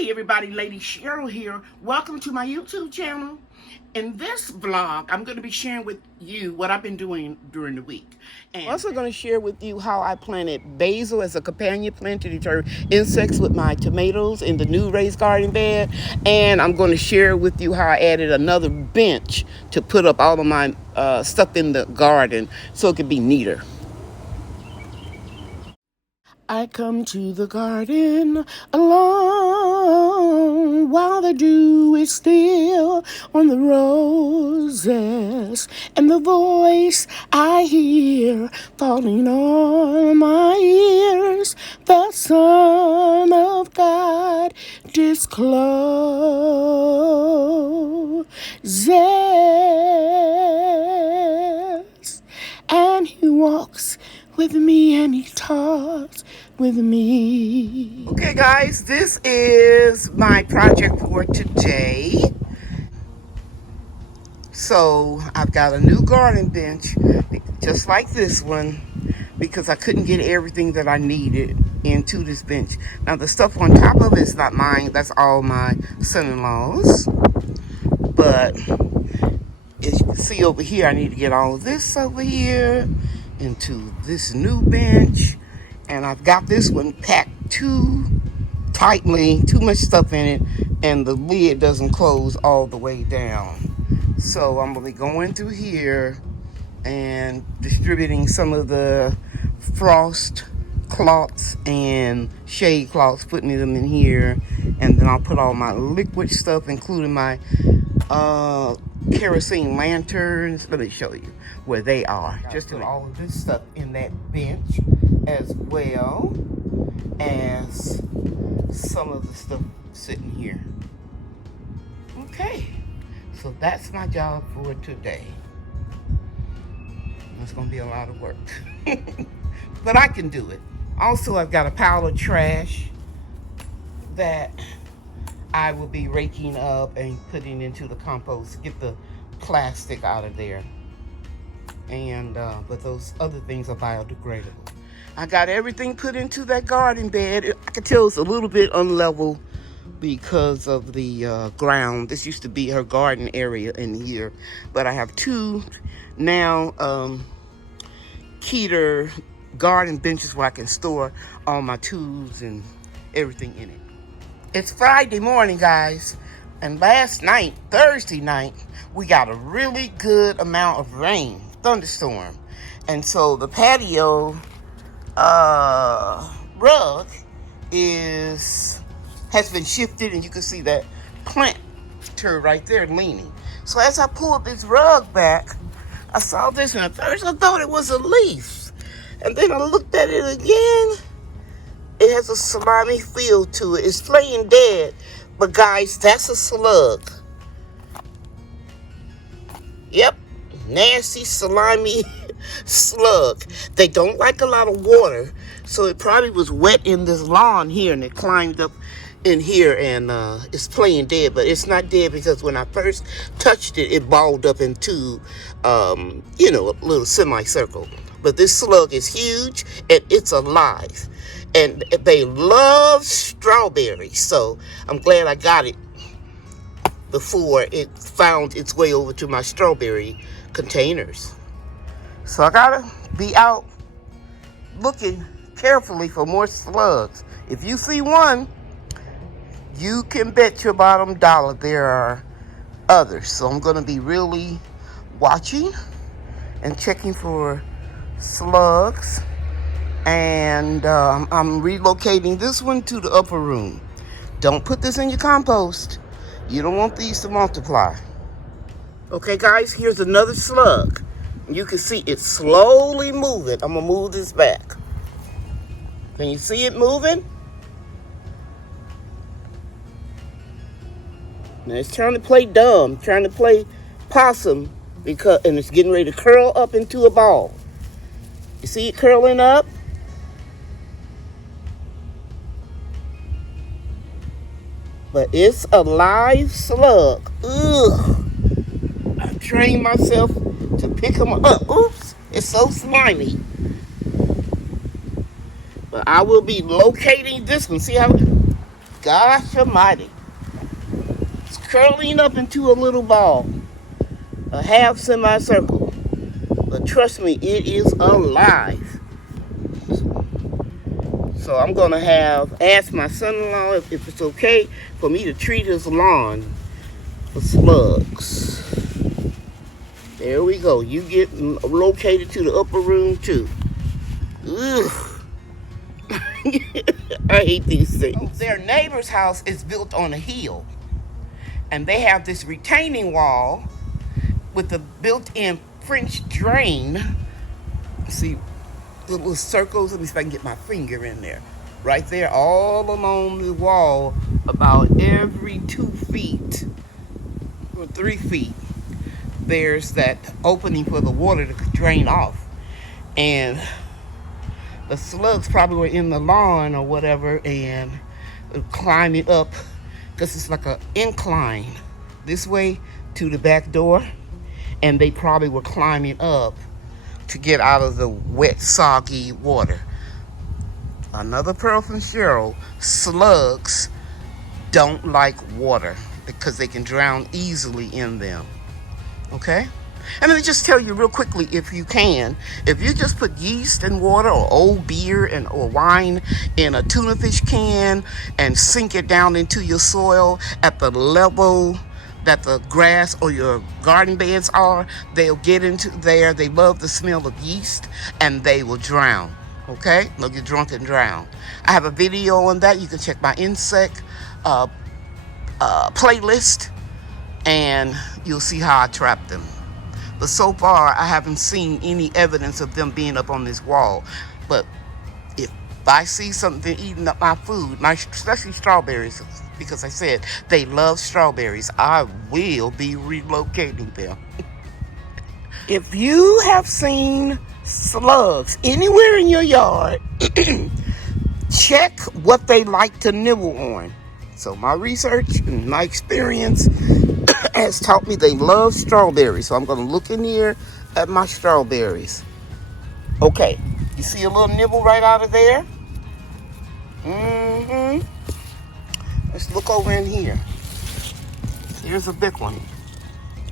Hey everybody, Lady Cheryl here. Welcome to my YouTube channel. In this vlog, I'm going to be sharing with you what I've been doing during the week. And I'm also going to share with you how I planted basil as a companion plant to deter insects with my tomatoes in the new raised garden bed. And I'm going to share with you how I added another bench to put up all of my stuff in the garden so it could be neater. I come to the garden alone while the dew is still on the roses, and the voice I hear falling on my ears, the Son of God discloses, and he walks with me and he talks with me. Okay guys, this is my project for today. So I've got a new garden bench just like this one because I couldn't get everything that I needed into this bench. Now the stuff on top of it is not mine, that's all my son-in-law's. But as you can see over here, I need to get all of this over here into this new bench. And I've got this one packed too tightly, too much stuff in it, and the lid doesn't close all the way down. So I'm going to be going through here and distributing some of the frost cloths and shade cloths, putting them in here. And then I'll put all my liquid stuff, including my kerosene lanterns. Let me show you where they are. Just put all of this stuff in that bench, as well as some of the stuff sitting here. Okay, so that's my job for today. It's gonna be a lot of work, but I can do it. Also, I've got a pile of trash that I will be raking up and putting into the compost to get the plastic out of there. And but those other things are biodegradable. I got everything put into that garden bed. I can tell it's a little bit unlevel because of the ground. This used to be her garden area in here, but I have two now Keter garden benches where I can store all my tools and everything in it. It's Friday morning, guys, and last night, Thursday night, we got a really good amount of rain, thunderstorm, and so the patio rug has been shifted, and you can see that planter right there leaning. So as I pulled this rug back, I saw this, and at first I thought it was a leaf, and then I looked at it again. It has a slimy feel to it. It's playing dead, but guys, that's a slug. Yep, nasty, slimy slug. They don't like a lot of water, so it probably was wet in this lawn here, and it climbed up in here, and it's playing dead. But it's not dead because when I first touched it, it balled up into, a little semicircle. But this slug is huge, and it's alive. And they love strawberries, so I'm glad I got it before it found its way over to my strawberry containers. So I gotta be out looking carefully for more slugs. If you see one, you can bet your bottom dollar there are others. So I'm gonna be really watching and checking for slugs. And I'm relocating this one to the upper room. Don't put this in your compost. You don't want these to multiply. Okay guys, here's another slug. You can see it's slowly moving. I'm gonna move this back. Can you see it moving? Now it's trying to play dumb, trying to play possum, and it's getting ready to curl up into a ball. You see it curling up? But it's a live slug. Ugh. I trained myself to pick them up. Oops, it's so slimy. But I will be locating this one. See how Gosh almighty. It's curling up into a little ball. A half semicircle. But trust me, it is alive. So I'm going to ask my son-in-law if it's okay for me to treat his lawn for slugs. There we go. You get located to the upper room too. Ugh. I hate these things. Their neighbor's house is built on a hill. And they have this retaining wall with the built-in French drain. See, little circles. Let me see if I can get my finger in there. Right there, all along the wall, about every 2 feet or 3 feet, there's that opening for the water to drain off. And the slugs probably were in the lawn or whatever and climbing up, because it's like an incline this way to the back door, and they probably were climbing up to get out of the wet, soggy water. Another pearl from Cheryl: slugs don't like water because they can drown easily in them. Okay? And let me just tell you real quickly, if you just put yeast and water or old beer or wine in a tuna fish can and sink it down into your soil at the level that the grass or your garden beds are, they'll get into there. They love the smell of yeast and they will drown. Okay? They'll get drunk and drown. I have a video on that. You can check my insect playlist and you'll see how I trap them. But so far, I haven't seen any evidence of them being up on this wall. But if I see something eating up my food, especially strawberries, because I said they love strawberries, I will be relocating them. If you have seen slugs anywhere in your yard, check what they like to nibble on. So my research and my experience has taught me they love strawberries. So I'm going to look in here at my strawberries. Okay, you see a little nibble right out of there? Let's look over in here. Here's a big one.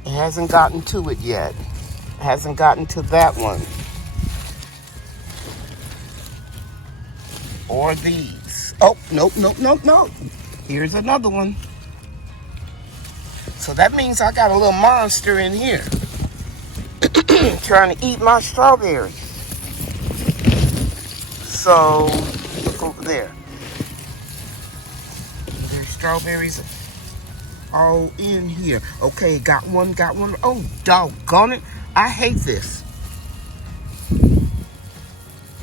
It hasn't gotten to it yet. It hasn't gotten to that one. Or these. Oh, nope. Here's another one. So that means I got a little monster in here trying to eat my strawberries. So, look over there. There's strawberries all in here. Okay, got one. Oh, doggone it. I hate this.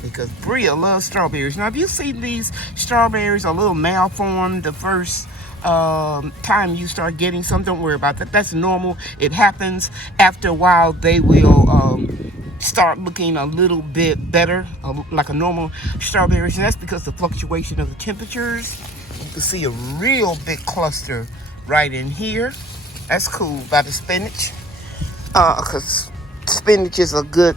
Because Bria loves strawberries. Now, if you see these strawberries a little malformed the first time you start getting some, don't worry about that. That's normal. It happens. After a while, they will start looking a little bit better, like a normal strawberry. And that's because the fluctuation of the temperatures. You can see a real big cluster right in here. That's cool by the spinach. Because spinach is a good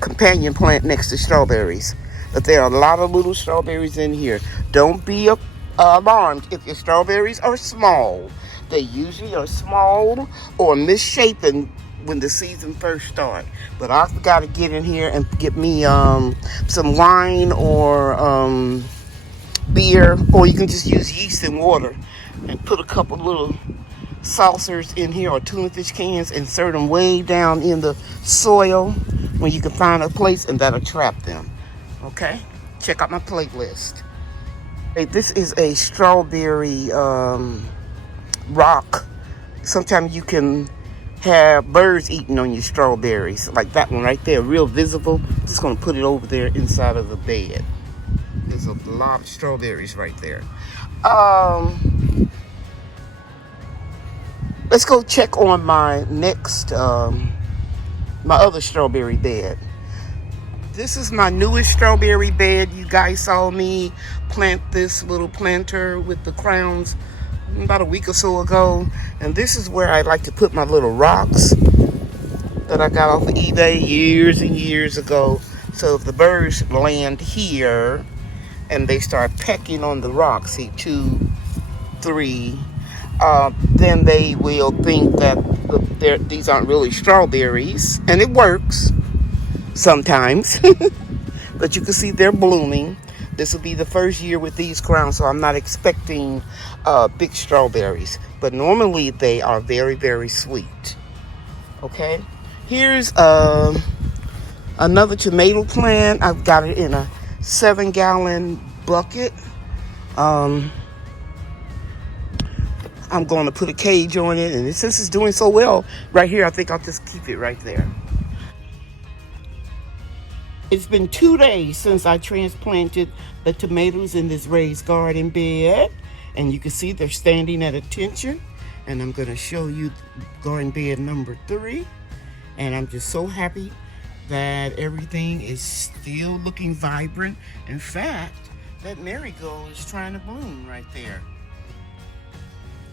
companion plant next to strawberries. But there are a lot of little strawberries in here. Don't be alarmed if your strawberries are small. They usually are small or misshapen when the season first starts. But I've got to get in here and get me some wine or beer, or you can just use yeast and water and put a couple little saucers in here or tuna fish cans, insert them way down in the soil when you can find a place, and that'll trap them. Okay? Check out my playlist. Hey, this is a strawberry rock. Sometimes you can have birds eating on your strawberries, like that one right there, real visible. Just going to put it over there inside of the bed. There's a lot of strawberries right there. Let's go check on my next, my other strawberry bed. This is my newest strawberry bed. You guys saw me plant this little planter with the crowns about a week or so ago. And this is where I like to put my little rocks that I got off of eBay years and years ago. So if the birds land here, and they start pecking on the rock. See, 2, 3. Then they will think that these aren't really strawberries, and it works sometimes. But you can see they're blooming. This will be the first year with these crowns, so I'm not expecting big strawberries. But normally they are very, very sweet. Okay, here's another tomato plant. I've got it in a 7-gallon bucket. I'm going to put a cage on it, and since it's doing so well right here, I think I'll just keep it right there. It's been 2 days since I transplanted the tomatoes in this raised garden bed, and you can see they're standing at attention. And I'm going to show you garden bed number 3, and I'm just so happy that everything is still looking vibrant. In fact, that marigold is trying to bloom right there.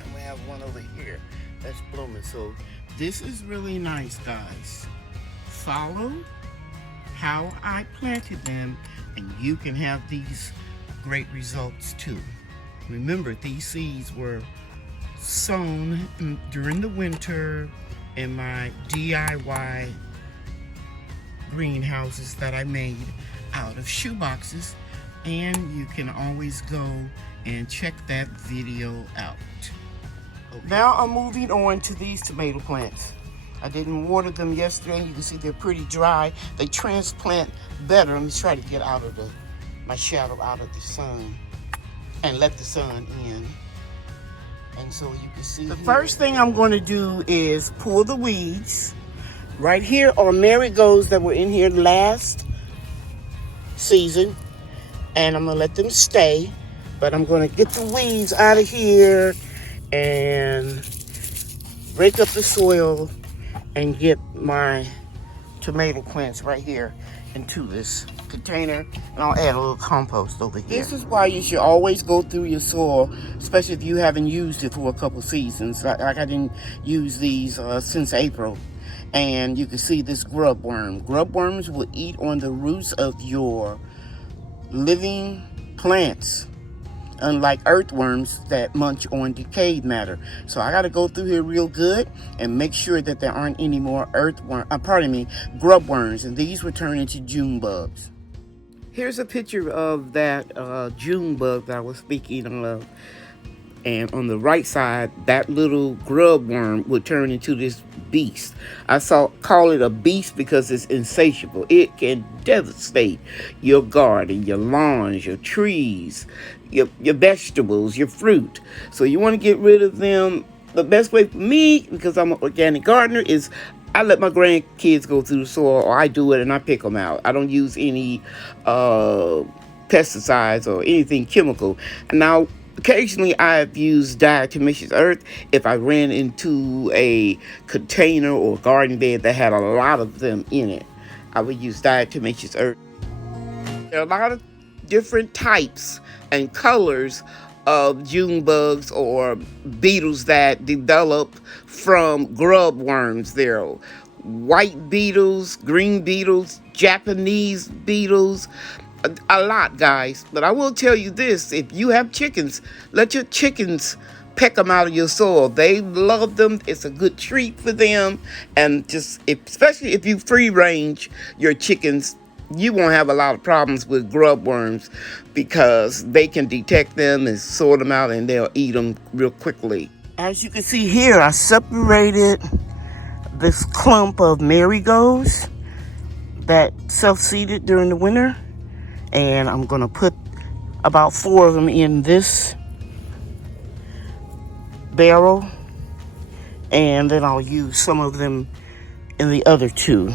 And we have one over here that's blooming. So this is really nice, guys. Follow how I planted them, and you can have these great results too. Remember, these seeds were sown during the winter in my DIY greenhouses that I made out of shoe boxes, and you can always go and check that video out. Okay. Now I'm moving on to these tomato plants. I didn't water them yesterday. You can see they're pretty dry. They transplant better. Let me try to get out of my shadow out of the sun and let the sun in. And so you can see the first thing I'm going to do is pull the weeds. Right here are marigolds that were in here last season, and I'm going to let them stay. But I'm going to get the weeds out of here and rake up the soil and get my tomato plants right here into this container, and I'll add a little compost over here. This is why you should always go through your soil, especially if you haven't used it for a couple seasons. Like I didn't use these since April. And you can see this grub worm. Grub worms will eat on the roots of your living plants, unlike earthworms that munch on decayed matter. So I got to go through here real good and make sure that there aren't any more grub worms, and these will turn into June bugs. Here's a picture of that June bug that I was speaking of. And on the right side, that little grub worm would turn into this beast. Call it a beast because it's insatiable. It can devastate your garden, your lawns, your trees, your vegetables, your fruit. So you want to get rid of them. The best way for me, because I'm an organic gardener, is I let my grandkids go through the soil, or I do it and I pick them out. I don't use any pesticides or anything chemical. Now, occasionally I've used diatomaceous earth if I ran into a container or garden bed that had a lot of them in it. I would use diatomaceous earth. There are a lot of different types and colors of June bugs or beetles that develop from grub worms. There are white beetles, green beetles, Japanese beetles, a lot, guys. But I will tell you this: if you have chickens, let your chickens peck them out of your soil. They love them. It's a good treat for them. And especially if you free range your chickens, you won't have a lot of problems with grub worms, because they can detect them and sort them out, and they'll eat them real quickly. As you can see here, I separated this clump of marigolds that self-seeded during the winter. And I'm going to put about 4 of them in this barrel. And then I'll use some of them in the other 2.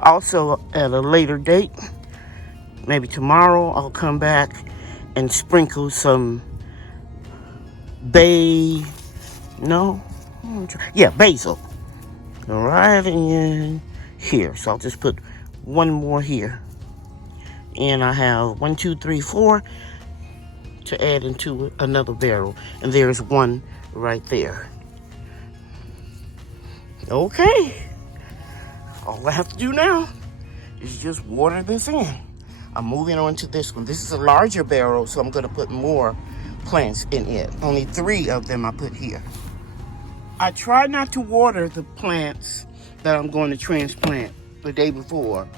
Also, at a later date, maybe tomorrow, I'll come back and sprinkle some basil right in here. So I'll just put 1 more here, and I have 1, 2, 3, 4 to add into another barrel, and there's 1 right there. Okay, all I have to do now is just water this in. I'm moving on to this one. This is a larger barrel, so I'm gonna put more plants in it. Only 3 of them I put here. I try not to water the plants that I'm going to transplant the day before.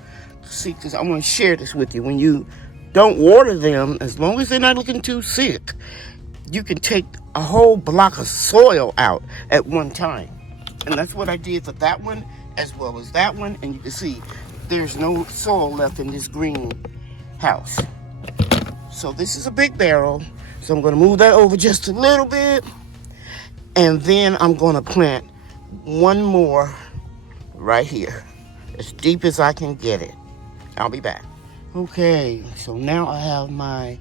See, because I want to share this with you. When you don't water them, as long as they're not looking too sick, you can take a whole block of soil out at one time. And that's what I did for that one as well as that one. And you can see there's no soil left in this greenhouse. So this is a big barrel. So I'm going to move that over just a little bit. And then I'm going to plant one more right here, as deep as I can get it. I'll be back. Okay, so now I have my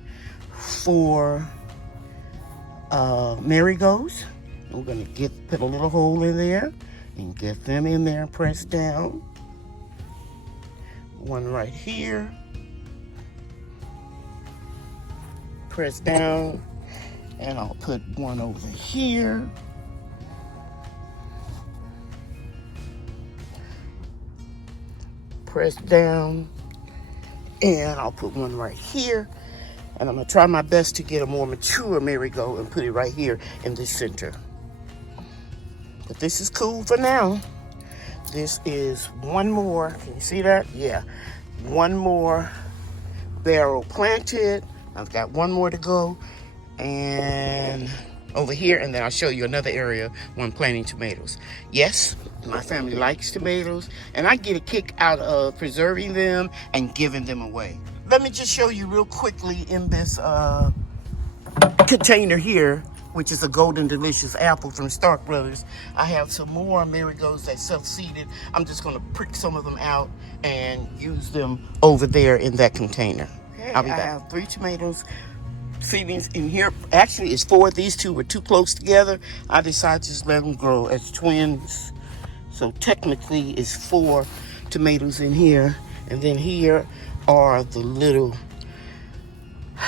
4 marigolds. I'm going to put a little hole in there and get them in there and press down. One right here. Press down. And I'll put one over here. Press down. And I'll put one right here. And I'm gonna try my best to get a more mature marigold and put it right here in the center. But this is cool for now. This is one more, can you see that? Yeah, one more barrel planted. I've got one more to go. And over here, and then I'll show you another area when I'm planting tomatoes. Yes, my family likes tomatoes, and I get a kick out of preserving them and giving them away. Let me just show you real quickly in this container here, which is a golden delicious apple from Stark Brothers. I have some more marigolds that self-seeded. I'm just gonna prick some of them out and use them over there in that container. Okay, I'll be back. I have 3 tomatoes seedlings in here. Actually, it's 4. These 2 were too close together. I decided to just let them grow as twins. So technically, it's 4 tomatoes in here. And then here are the little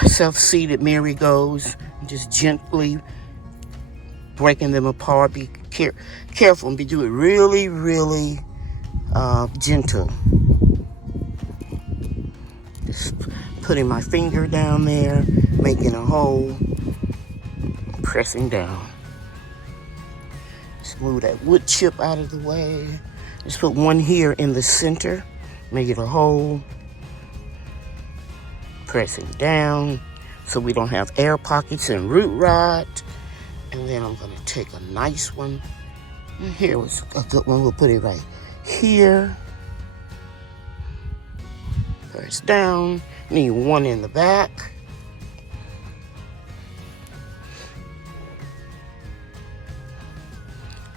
self-seeded marigolds. Just gently breaking them apart. Be careful and do it really, really gentle. Just putting my finger down there, making a hole, pressing down. Just move that wood chip out of the way. Just put one here in the center, make it a hole, pressing down so we don't have air pockets and root rot. And then I'm gonna take a nice one. And here was a good one. We'll put it right here. Press down. Need one in the back.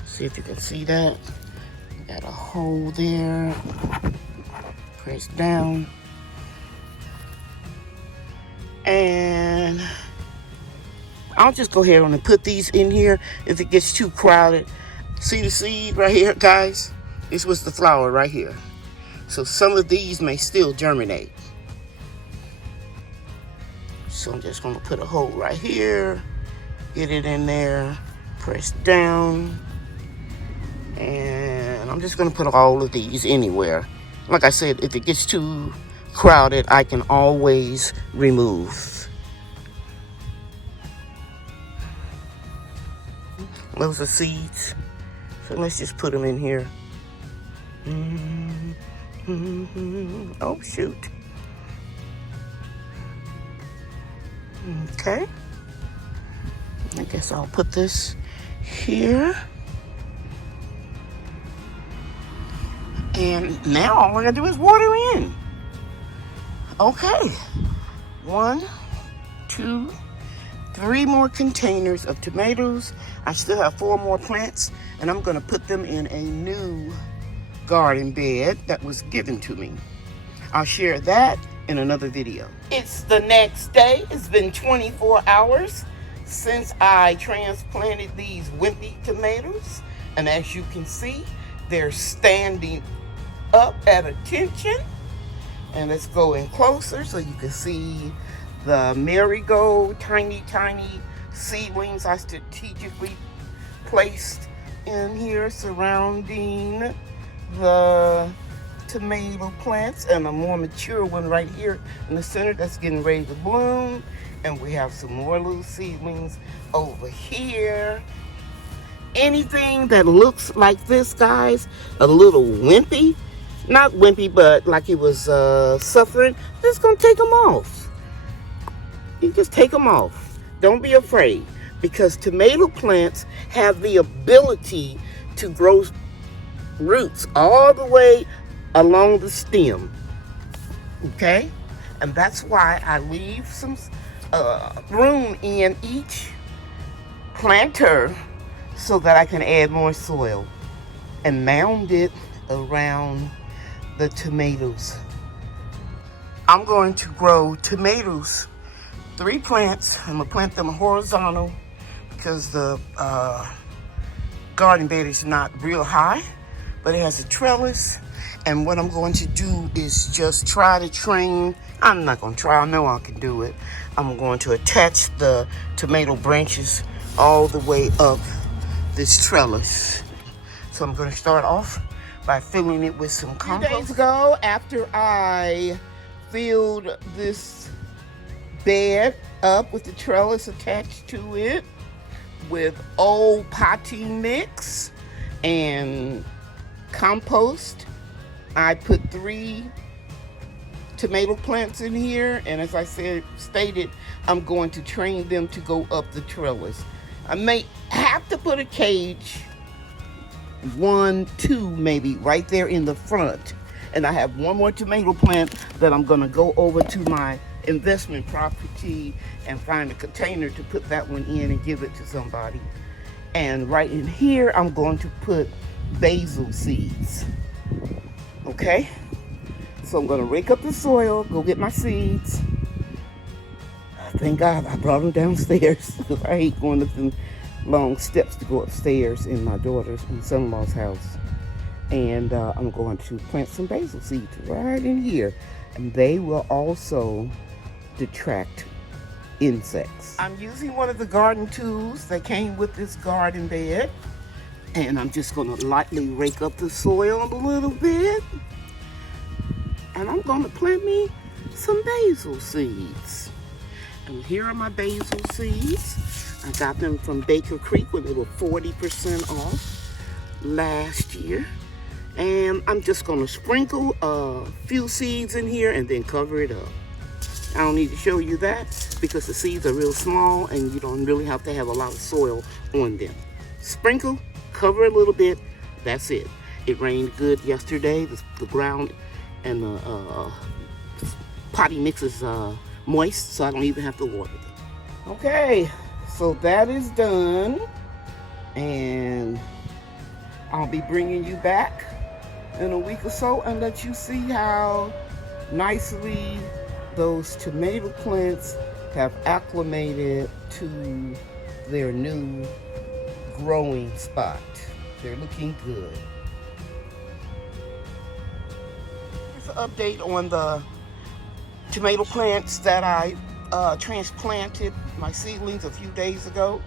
See if you can see that. Got a hole there. Press down. And I'll just go ahead and put these in here if it gets too crowded. See the seed right here, guys? This was the flower right here. So some of these may still germinate. So I'm just gonna put a hole right here, get it in there, press down, and I'm just gonna put all of these anywhere. Like I said, if it gets too crowded, I can always remove. Those are seeds, so let's just put them in here. Oh, shoot. Okay. I guess I'll put this here. And now all we're gonna do is water in. Okay. 1, 2, 3 more containers of tomatoes. I still have 4 more plants, and I'm gonna put them in a new garden bed that was given to me. I'll share that in another video. It's the next day. It's been 24 hours since I transplanted these wimpy tomatoes, and as you can see, they're standing up at attention. And let's go in closer so you can see the marigold tiny seedlings I strategically placed in here surrounding the tomato plants, and a more mature one right here in the center that's getting ready to bloom. And we have some more little seedlings over here. Anything that looks like this, guys, a little wimpy, not wimpy, but like it was suffering, just gonna take them off. You just take them off. Don't be afraid, because tomato plants have the ability to grow roots all the way along the stem. Okay? And that's why I leave some room in each planter so that I can add more soil and mound it around the tomatoes. I'm going to grow tomatoes, 3 plants. I'm gonna plant them horizontal because the garden bed is not real high, but it has a trellis. And what I'm going to do is just try to train. I'm not gonna try, I know I can do it. I'm going to attach the tomato branches all the way up this trellis. So I'm gonna start off by filling it with some compost. 2 days ago, after I filled this bed up with the trellis attached to it with old potting mix and compost, I put 3 tomato plants in here, and as I stated, I'm going to train them to go up the trellis. I may have to put a cage, 1, 2 maybe, right there in the front. And I have 1 more tomato plant that I'm gonna go over to my investment property and find a container to put that one in and give it to somebody. And right in here, I'm going to put basil seeds. Okay? So I'm gonna rake up the soil, go get my seeds. Thank God I brought them downstairs, because I hate going up the long steps to go upstairs in my daughter's and son-in-law's house. And I'm going to plant some basil seeds right in here. And they will also detract insects. I'm using one of the garden tools that came with this garden bed. And I'm just gonna lightly rake up the soil a little bit. And I'm gonna plant me some basil seeds. And here are my basil seeds. I got them from Baker Creek when they were 40% off last year. And I'm just gonna sprinkle a few seeds in here and then cover it up. I don't need to show you that because the seeds are real small and you don't really have to have a lot of soil on them. Sprinkle, cover a little bit, that's it. It rained good yesterday. The ground and the potting mix is moist, so I don't even have to water them. Okay, so that is done. And I'll be bringing you back in a week or so and let you see how nicely those tomato plants have acclimated to their new growing spot. They're looking good. Here's an update on the tomato plants that I transplanted my seedlings a few days ago.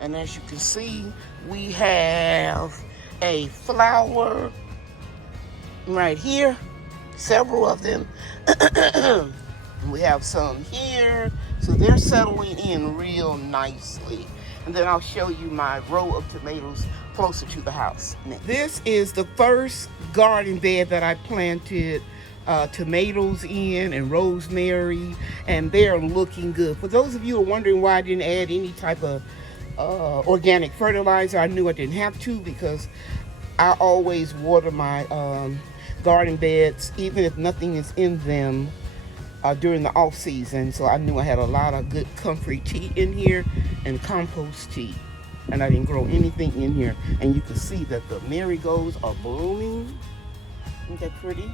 And as you can see, we have a flower right here, several of them. We have some here, so they're settling in real nicely. And then I'll show you my row of tomatoes closer to the house next. This is the first garden bed that I planted tomatoes in and rosemary, and they're looking good. For those of you who are wondering why I didn't add any type of organic fertilizer, I knew I didn't have to because I always water my garden beds, even if nothing is in them during the off season. So I knew I had a lot of good comfrey tea in here and compost tea, and I didn't grow anything in here. And you can see that the marigolds are blooming. Isn't that pretty?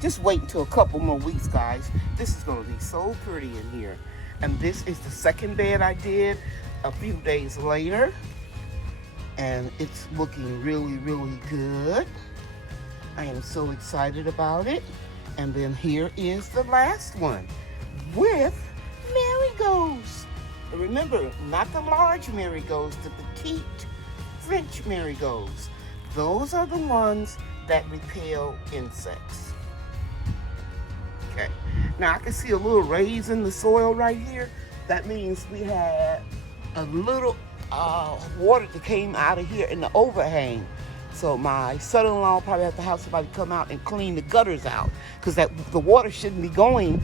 Just wait until a couple more weeks, guys. This is going to be so pretty in here. And this is the second bed I did a few days later, and it's looking really, really good. I am so excited about it. And then here is the last one with marigolds. And remember, not the large marigolds, the petite French marigolds. Those are the ones that repel insects. Okay, now I can see a little raise in the soil right here. That means we had a little water that came out of here in the overhang. So my son-in-law probably has to have somebody come out and clean the gutters out, because the water shouldn't be going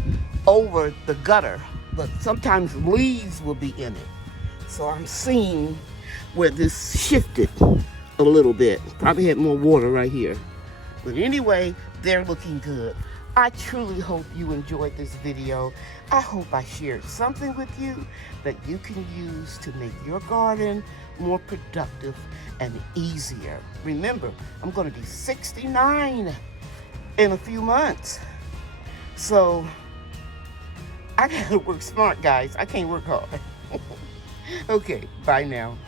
over the gutter, but sometimes leaves will be in it. So I'm seeing where this shifted a little bit. Probably had more water right here. But anyway, they're looking good. I truly hope you enjoyed this video. I hope I shared something with you that you can use to make your garden more productive and easier. Remember, I'm going to be 69 in a few months. So I gotta work smart, guys. I can't work hard. Okay, bye now.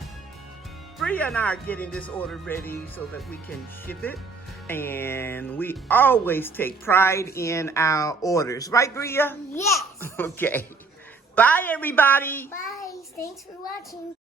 Bria and I are getting this order ready so that we can ship it. And we always take pride in our orders. Right, Bria? Yes. Okay. Bye, everybody. Bye. Thanks for watching.